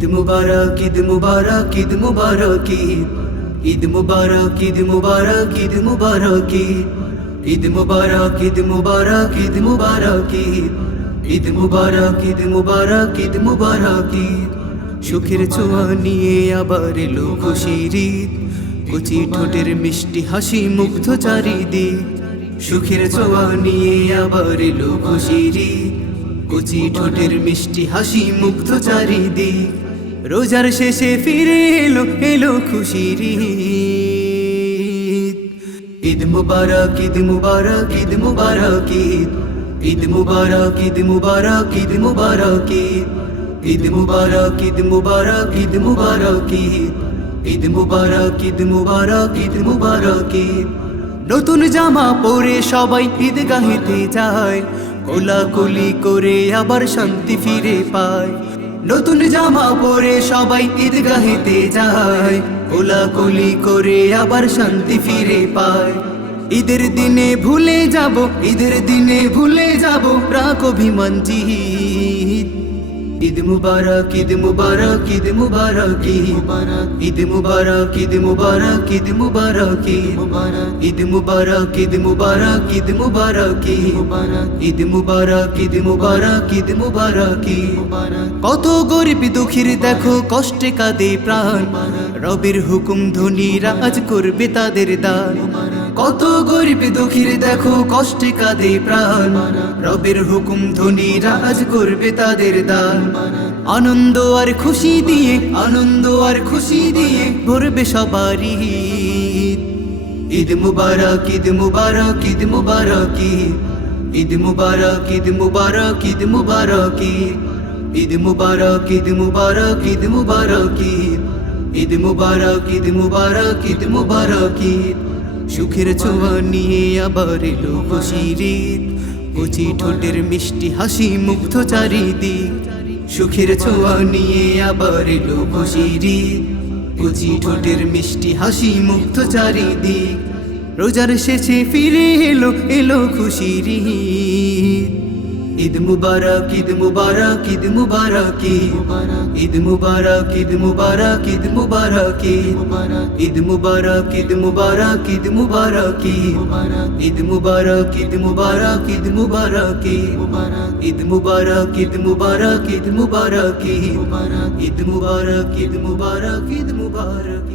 ঈদ মুবারক, ঈদ মুবারক, ঈদ মুবারক, ঈদ মুবারক, ঈদ মুবারক, ঈদ মুবারক, ঈদ মুবারক, ঈদ মুবারক, ঈদ মুবারক, ঈদ মুবারক, ঈদ মুবারক, ঈদ মুবারক। সুখের ছোঁয়া নিয়ে আবার এলো খুশির ঈদ, কচি ঠোঁটের মিষ্টি হাসি মুগ্ধ চারিদিক। সুখের ছোঁয়া নিয়ে আবার এলো খুশির ঈদ, কচি ঠোঁটের মিষ্টি হাসি মুগ্ধ চারিদিক। রোজার শেষে ফিরে এলো এলো খুশির ঈদ। ঈদ মুবারক, ঈদ মুবারক, ঈদ মুবারক, ঈদ মুবারক, ঈদ মুবারক, ঈদ মুবারক, ঈদ মুবারক, ঈদ মুবারক, ঈদ মুবারক, ঈদ মুবারক, ঈদ মুবারক, ঈদ মুবারক। নতুন জামা পরে সবাই ঈদগাহেতে যায়, কোলাকুলি করে আবার শান্তি ফিরে পায়। নতুন জামা পরে সবাই ঈদগাহেতে যায়, কোলাকুলি করে আবার শান্তি ফিরে পায়। ঈদের দিনে ভুলে যাব, ঈদের দিনে ভুলে যাব রাগ অভিমান জিত। ঈদ মুবারক, ঈদ মুবারক, ঈদ মুবারক, ঈদ মুবারক, ঈদ মুবারক, ঈদ মুবারক, ঈদ মুবারক, ঈদ মুবারক, ঈদ মুবারক, ঈদ মুবারক, ঈদ মুবারক, ঈদ মুবারক। কত গরিব দুঃখীর দেখো কষ্টে কাঁদে প্রাণ, রবের হুকুম ধনী রাজ করবে তাদের দান। কত গরিব দুঃখীর দেখো কষ্টে কাঁদে প্রাণ, রবের হুকুম ধনী রাজ করবে তাদের দান। আনন্দ আর খুশি দিয়ে, আনন্দ আর খুশি দিয়ে ভরবে সবারই ঈদ। ঈদ মুবারক, ঈদ মুবারক, ঈদ মুবারক, ঈদ মুবারক, ঈদ মুবারক, ঈদ মুবারক, ঈদ মুবারক, ঈদ মুবারক, ঈদ মুবারক, ঈদ মুবারক, ঈদ মুবারক, ঈদ মুবারক। সুখের ছোঁয়া নিয়ে আবার এলো খুশির ঈদ, কচি ঠোঁটের মিষ্টি হাসি মুগ্ধ চারিদিক। সুখের ছোঁয়া নিয়ে আবার এলো খুশির ঈদ, কচি ঠোঁটের মিষ্টি হাসি মুগ্ধ চারিদিক। রোজার শেষে ফিরে এলো এলো খুশির ঈদ। ঈদ মুবারক, ঈদ মুবারক, ঈদ মুবারক, ঈদ মুবারক, ঈদ মুবারক, ঈদ মুবারক, ঈদ মুবারক, ঈদ মুবারক, ঈদ মুবারক, ঈদ মুবারক, ঈদ মুবারক, ঈদ মুবারক, ঈদ মুবারক, ঈদ মুবারক, ঈদ মুবারক, ঈদ মুবারক, ঈদ মুবারক, ঈদ মুবারক।